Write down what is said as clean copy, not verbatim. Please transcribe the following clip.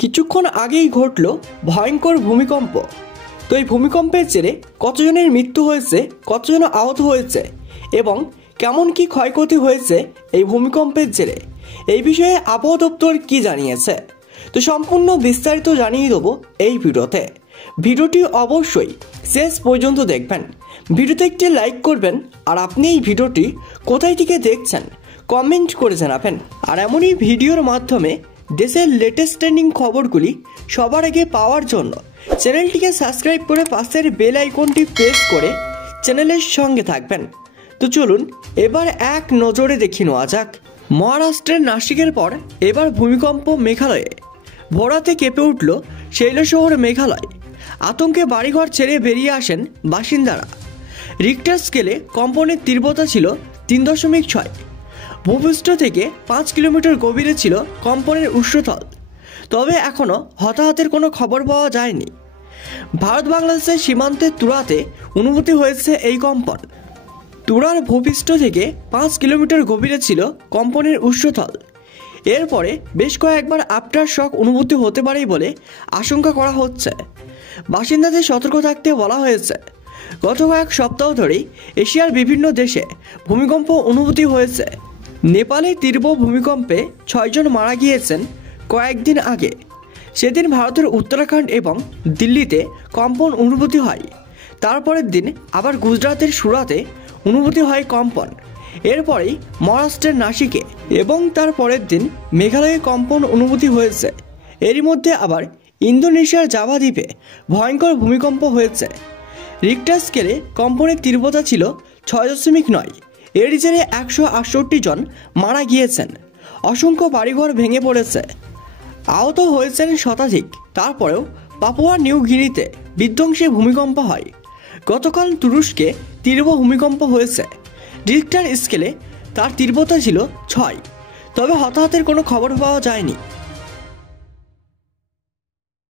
কিছুক্ষণ আগেই ঘটল ভয়ঙ্কর ভূমিকম্প। তো এই ভূমিকম্পের জেরে কতজনের মৃত্যু হয়েছে, কতজন আহত হয়েছে এবং কেমন কি ক্ষয়ক্ষতি হয়েছে এই ভূমিকম্পের জেরে, এই বিষয়ে আবহাওয়া দপ্তর কি জানিয়েছে, তো সম্পূর্ণ বিস্তারিত জানিয়ে দেবো এই ভিডিওতে। ভিডিওটি অবশ্যই শেষ পর্যন্ত দেখবেন। ভিডিওতে একটি লাইক করবেন, আর আপনি এই ভিডিওটি কোথায় থেকে দেখছেন কমেন্ট করে জানাবেন। আর এমনই ভিডিওর মাধ্যমে দেশের লেটেস্ট ট্রেন্ডিং খবরগুলি সবার আগে পাওয়ার জন্য চ্যানেলটিকে সাবস্ক্রাইব করে পাশের বেল আইকনটি প্রেস করে চ্যানেলের সঙ্গে থাকবেন। তো চলুন এবার এক নজরে দেখে নেওয়া যাক। মহারাষ্ট্রের নাসিকের পর এবার ভূমিকম্প মেঘালয়ে। ভোরাতে কেঁপে উঠল শৈলশহর মেঘালয়। আতঙ্কে বাড়িঘর ছেড়ে বেরিয়ে আসেন বাসিন্দারা। রিক্টার স্কেলে কম্পনের তীব্রতা ছিল 3.6। ভূপৃষ্ঠ থেকে 5 কিলোমিটার গভীরে ছিল কম্পনের উৎসস্থল। তবে এখনও হতাহতের কোনো খবর পাওয়া যায়নি। ভারত বাংলাদেশের সীমান্তের তুরাতে অনুভূতি হয়েছে এই কম্পন। তুরার ভূপৃষ্ঠ থেকে 5 কিলোমিটার গভীরে ছিল কম্পনের উৎসস্থল। এরপরে বেশ কয়েকবার আফটার শক অনুভূতি হতে পারে বলে আশঙ্কা করা হচ্ছে। বাসিন্দাদের সতর্ক থাকতে বলা হয়েছে। গত কয়েক সপ্তাহ ধরেই এশিয়ার বিভিন্ন দেশে ভূমিকম্প অনুভূতি হয়েছে। নেপালে তীব্র ভূমিকম্পে 6 জন মারা গিয়েছেন কয়েকদিন আগে। সেদিন ভারতের উত্তরাখণ্ড এবং দিল্লিতে কম্পন অনুভূতি হয়। তারপরের দিন আবার গুজরাটের সুরাতে অনুভূতি হয় কম্পন। এরপরেই মহারাষ্ট্রের নাসিকে এবং তার পরের দিন মেঘালয়ে কম্পন অনুভূতি হয়েছে। এরই মধ্যে আবার ইন্দোনেশিয়ার জাভা দ্বীপে ভয়ঙ্কর ভূমিকম্প হয়েছে। রিক্টার স্কেলে কম্পনের তীব্রতা ছিল 6.9। এর জেরে 168 জন মারা গিয়েছেন। অসংখ্য বাড়িঘর ভেঙে পড়েছে। আহত হয়েছেন শতাধিক। তারপরেও পাপুয়া নিউ গিনিতে বিধ্বংসী ভূমিকম্প হয়। গতকাল তুরস্কে তীব্র ভূমিকম্প হয়েছে। রিক্টার স্কেলে তার তীব্রতা ছিল 6। তবে হতাহতের কোনো খবর পাওয়া যায়নি।